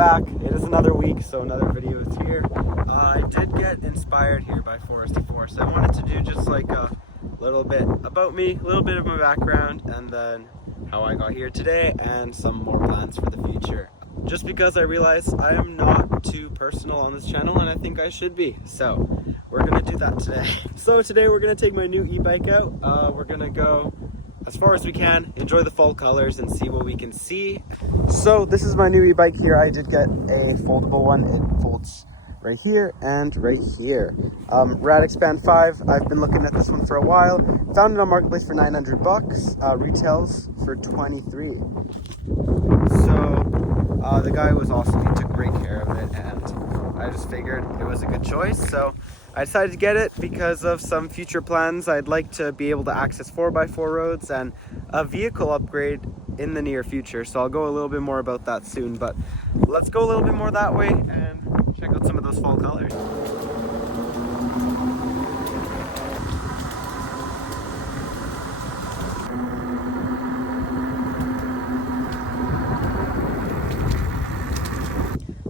back. It is another week, so another video is here. I did get inspired here by Foresty Force. I wanted to do just like a little bit about me, a little bit of my background, and then how I got here today, and some more plans for the future. Just because I realize I am not too personal on this channel, and I think I should be. So we're gonna do that today. So today we're gonna take my new e-bike out. We're gonna go as far as we can, enjoy the fall colors, and see what we can see. So this is my new e-bike here. I did get a foldable one. It folds right here and right here. Radixpan 5. I've been looking at this one for a while. Found it on Marketplace for 900 bucks. Retails for 23. So the guy was awesome. He took great care of it, and I just figured it was a good choice. So I decided to get it because of some future plans. I'd like to be able to access 4x4 roads and a vehicle upgrade in the near future. So I'll go a little bit more about that soon, but let's go a little bit more that way and check out some of those fall colors.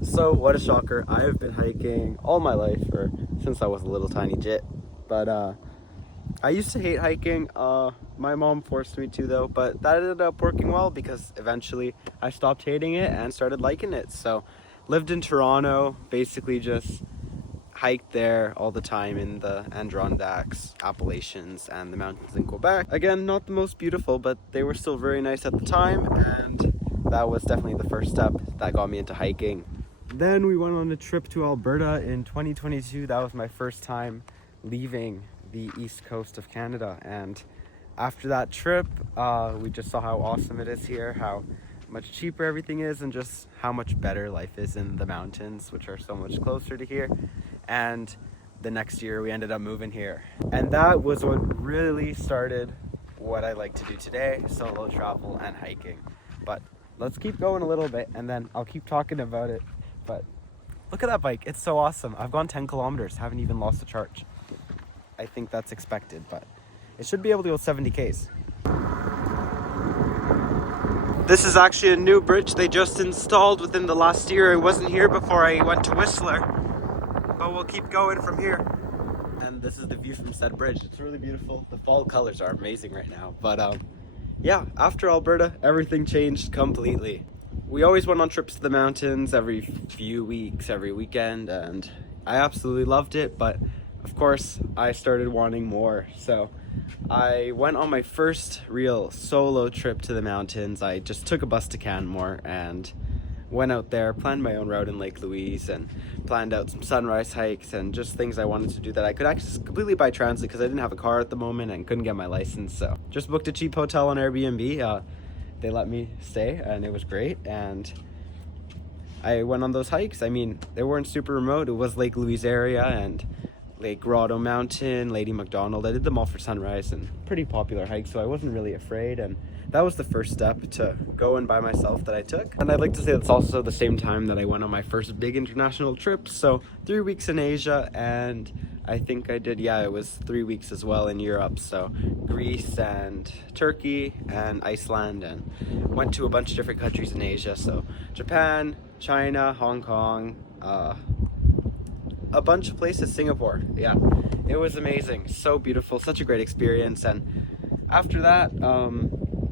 So what a shocker, I have been hiking all my life, or since I was a little tiny jit, but I used to hate hiking. My mom forced me to though, but that ended up working well because eventually I stopped hating it and started liking it. So lived in Toronto, basically just hiked there all the time in the Adirondacks, Appalachians, and the mountains in Quebec. Again, not the most beautiful, but they were still very nice at the time, and that was definitely the first step that got me into hiking. Then we went on a trip to Alberta in 2022. That was my first time leaving the east coast of Canada, and after that trip we just saw how awesome it is here, how much cheaper everything is, and just how much better life is in the mountains, which are so much closer to here. And the next year we ended up moving here, and that was what really started what I like to do today, solo travel and hiking. But let's keep going a little bit and then I'll keep talking about it. But look at that bike, it's so awesome. I've gone 10 kilometers, haven't even lost a charge. I think that's expected, but it should be able to go 70 Ks. This is actually a new bridge they just installed within the last year. I wasn't here before I went to Whistler, but we'll keep going from here. And this is the view from said bridge. It's really beautiful. The fall colors are amazing right now. But yeah, after Alberta, everything changed completely. We always went on trips to the mountains every few weeks, every weekend, and I absolutely loved it. But of course, I started wanting more. So I went on my first real solo trip to the mountains. I just took a bus to Canmore and went out there, planned my own route in Lake Louise, and planned out some sunrise hikes and just things I wanted to do that I could access completely by transit because I didn't have a car at the moment and couldn't get my license. So just booked a cheap hotel on Airbnb. They let me stay and it was great, and I went on those hikes. I mean, they weren't super remote. It was Lake Louise area and Lake Grotto Mountain, Lady MacDonald. I did them all for sunrise, and pretty popular hikes, so I wasn't really afraid. And that was the first step to going by myself that I took. And I'd like to say that's also the same time that I went on my first big international trip. So 3 weeks in Asia, and I think I did, yeah, it was 3 weeks as well in Europe. So Greece and Turkey and Iceland, and went to a bunch of different countries in Asia. So Japan, China, Hong Kong, a bunch of places, Singapore. Yeah, it was amazing, so beautiful, such a great experience. And after that,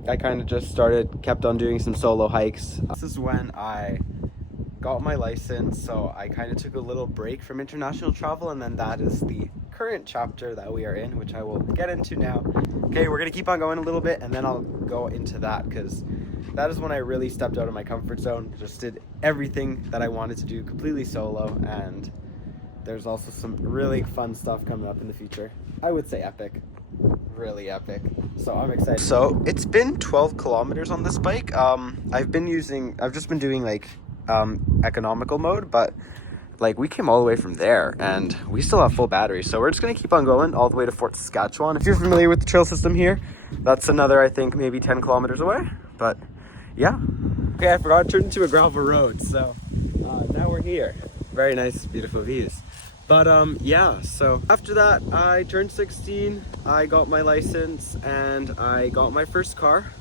I kind of just kept on doing some solo hikes. This is when I got my license, so I kind of took a little break from international travel, and then that is the current chapter that we are in, which I will get into now. Okay, we're gonna keep on going a little bit, and then I'll go into that, because that is when I really stepped out of my comfort zone, just did everything that I wanted to do completely solo, and there's also some really fun stuff coming up in the future. I would say epic, really epic. So I'm excited. So it's been 12 kilometers on this bike. I've just been doing like economical mode, but like we came all the way from there and we still have full battery. So we're just gonna keep on going all the way to Fort Saskatchewan. If you're familiar with the trail system here, that's another, I think, maybe 10 kilometers away, but yeah. Okay, I forgot to turn into a gravel road. So now we're here. Very nice, beautiful views. But yeah, so after that I turned 16, I got my license, and I got my first car.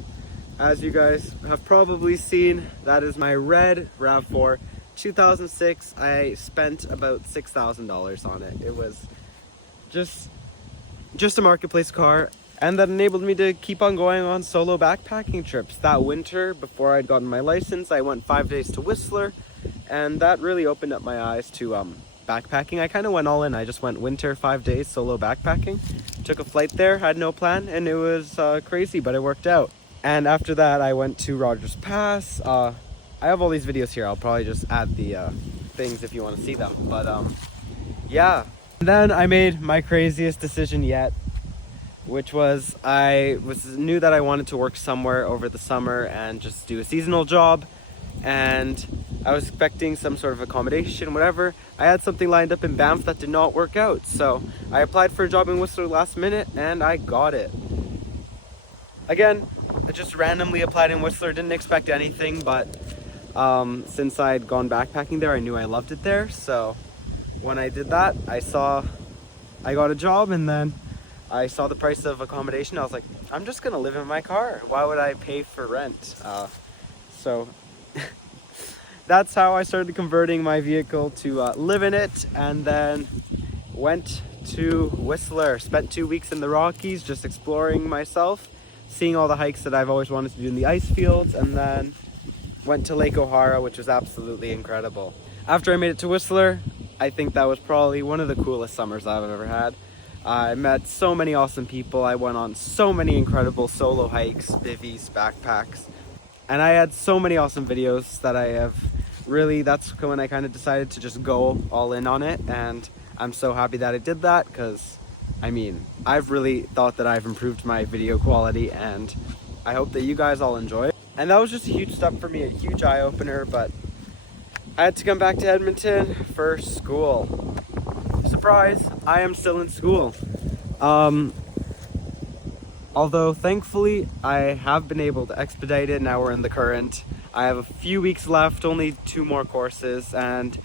As you guys have probably seen, that is my red RAV4 2006. I spent about $6,000 on it. It was just a marketplace car, and that enabled me to keep on going on solo backpacking trips. That winter, before I'd gotten my license, I went 5 days to Whistler, and that really opened up my eyes to backpacking. I kind of went all in. I just went winter 5 days solo backpacking, took a flight there, had no plan, and it was crazy, but it worked out. And after that, I went to Rogers Pass. I have all these videos here. I'll probably just add the things if you want to see them, but yeah. And then I made my craziest decision yet, which was knew that I wanted to work somewhere over the summer and just do a seasonal job, and I was expecting some sort of accommodation, whatever. I had something lined up in Banff that did not work out, so I applied for a job in Whistler last minute and I got it. Again, I just randomly applied in Whistler, didn't expect anything, but since I'd gone backpacking there, I knew I loved it there. So when I did that, I got a job, and then I saw the price of accommodation. I was like, I'm just gonna live in my car. Why would I pay for rent? So that's how I started converting my vehicle to live in it, and then went to Whistler. Spent 2 weeks in the Rockies just exploring myself, seeing all the hikes that I've always wanted to do in the ice fields, and then went to Lake O'Hara, which was absolutely incredible. After I made it to Whistler, I think that was probably one of the coolest summers I've ever had. I met so many awesome people. I went on so many incredible solo hikes, bivvies, backpacks, and I had so many awesome videos that that's when I kind of decided to just go all in on it, and I'm so happy that I did that, because I mean, I've really thought that I've improved my video quality, and I hope that you guys all enjoy it. And that was just a huge step for me, a huge eye-opener, but I had to come back to Edmonton for school. Surprise, I am still in school. Although thankfully I have been able to expedite it. Now we're in the current. I have a few weeks left, only 2 more courses, and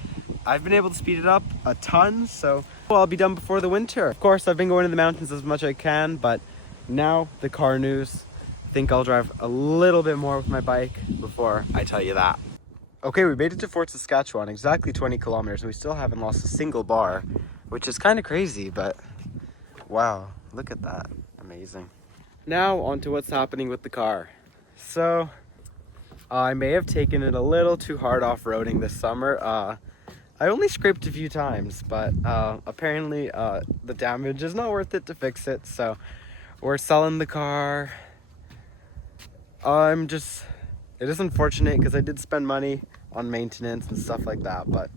I've been able to speed it up a ton, so I'll be done before the winter. Of course, I've been going to the mountains as much as I can, but now the car news. I think I'll drive a little bit more with my bike before I tell you that. Okay, we made it to Fort Saskatchewan, exactly 20 kilometers, and we still haven't lost a single bar, which is kind of crazy, but wow, look at that. Amazing. Now, on to what's happening with the car. So, I may have taken it a little too hard off-roading this summer. I only scraped a few times, but apparently the damage is not worth it to fix it, so we're selling the car. It is unfortunate because I did spend money on maintenance and stuff like that, but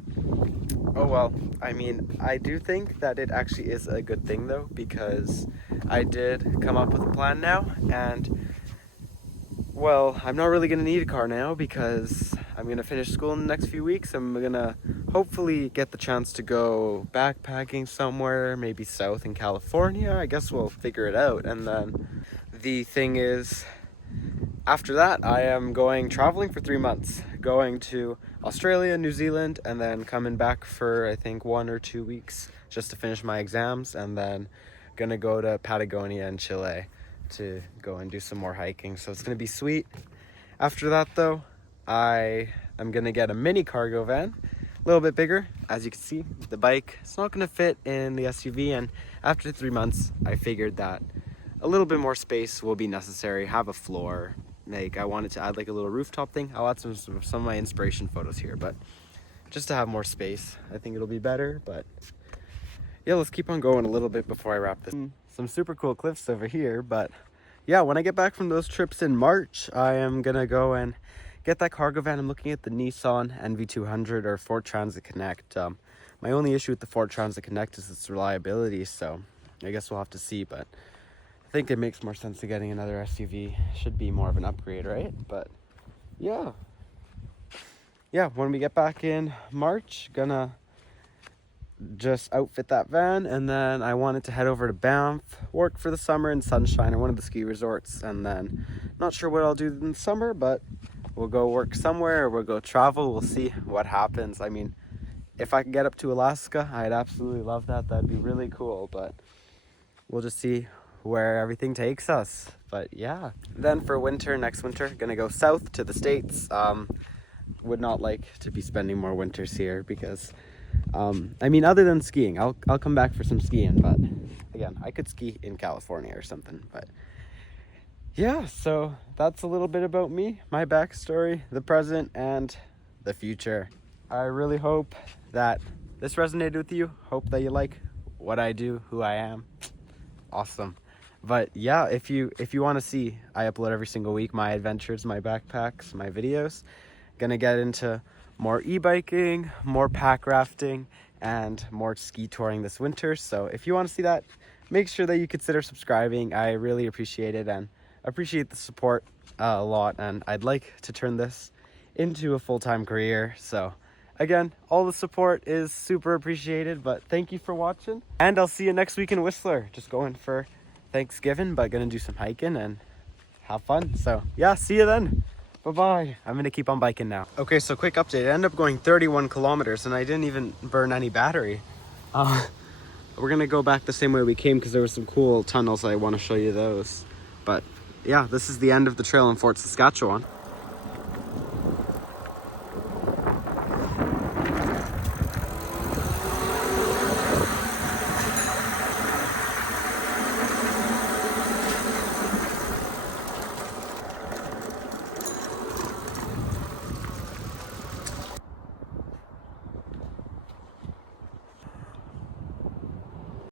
oh well. I mean, I do think that it actually is a good thing though, because I did come up with a plan now, and well, I'm not really going to need a car now because I'm going to finish school in the next few weeks. I'm going to hopefully get the chance to go backpacking somewhere, maybe south in California. I guess we'll figure it out. And then the thing is, after that, I am going traveling for 3 months, going to Australia, New Zealand, and then coming back for, I think, 1 or 2 weeks just to finish my exams, and then going to go to Patagonia and Chile to go and do some more hiking. So it's going to be sweet. After that, though, I am going to get a mini cargo van, a little bit bigger. As you can see, the bike, it's not going to fit in the SUV, and after 3 months, I figured that a little bit more space will be necessary. Have a floor. Like, I wanted to add like a little rooftop thing. I'll add some of my inspiration photos here, but just to have more space, I think it'll be better. But yeah, let's keep on going a little bit before I wrap this. Some super cool cliffs over here, but yeah, when I get back from those trips in March, I am gonna go and get that cargo van. I'm looking at the Nissan NV200 or Ford Transit Connect. My only issue with the Ford Transit Connect is its reliability, so I guess we'll have to see, but I think it makes more sense to getting another SUV. Should be more of an upgrade, right? But yeah, when we get back in March, gonna just outfit that van, and then I wanted to head over to Banff, work for the summer in Sunshine or one of the ski resorts, and then not sure what I'll do in the summer, but we'll go work somewhere or we'll go travel. We'll see what happens. I mean, if I can get up to Alaska, I'd absolutely love that. That'd be really cool, but we'll just see where everything takes us. But yeah, then for winter, next winter, gonna go south to the States. would not like to be spending more winters here because I mean, other than skiing, I'll come back for some skiing, but again, I could ski in California or something. But yeah, so that's a little bit about me, my backstory, the present, and the future. I really hope that this resonated with you. Hope that you like what I do, who I am. Awesome. But yeah, if you want to see, I upload every single week my adventures, my backpacks, my videos. Gonna get into more e-biking, more pack rafting, and more ski touring this winter. So if you want to see that, make sure that you consider subscribing. I really appreciate it and appreciate the support a lot, and I'd like to turn this into a full-time career. So again, all the support is super appreciated, but thank you for watching, and I'll see you next week in Whistler. Just going for Thanksgiving, but gonna do some hiking and have fun. So yeah, see you then. Bye-bye. I'm gonna keep on biking now. Okay, so quick update. I ended up going 31 kilometers and I didn't even burn any battery. We're gonna go back the same way we came because there were some cool tunnels. I want to show you those. But yeah, this is the end of the trail in Fort Saskatchewan.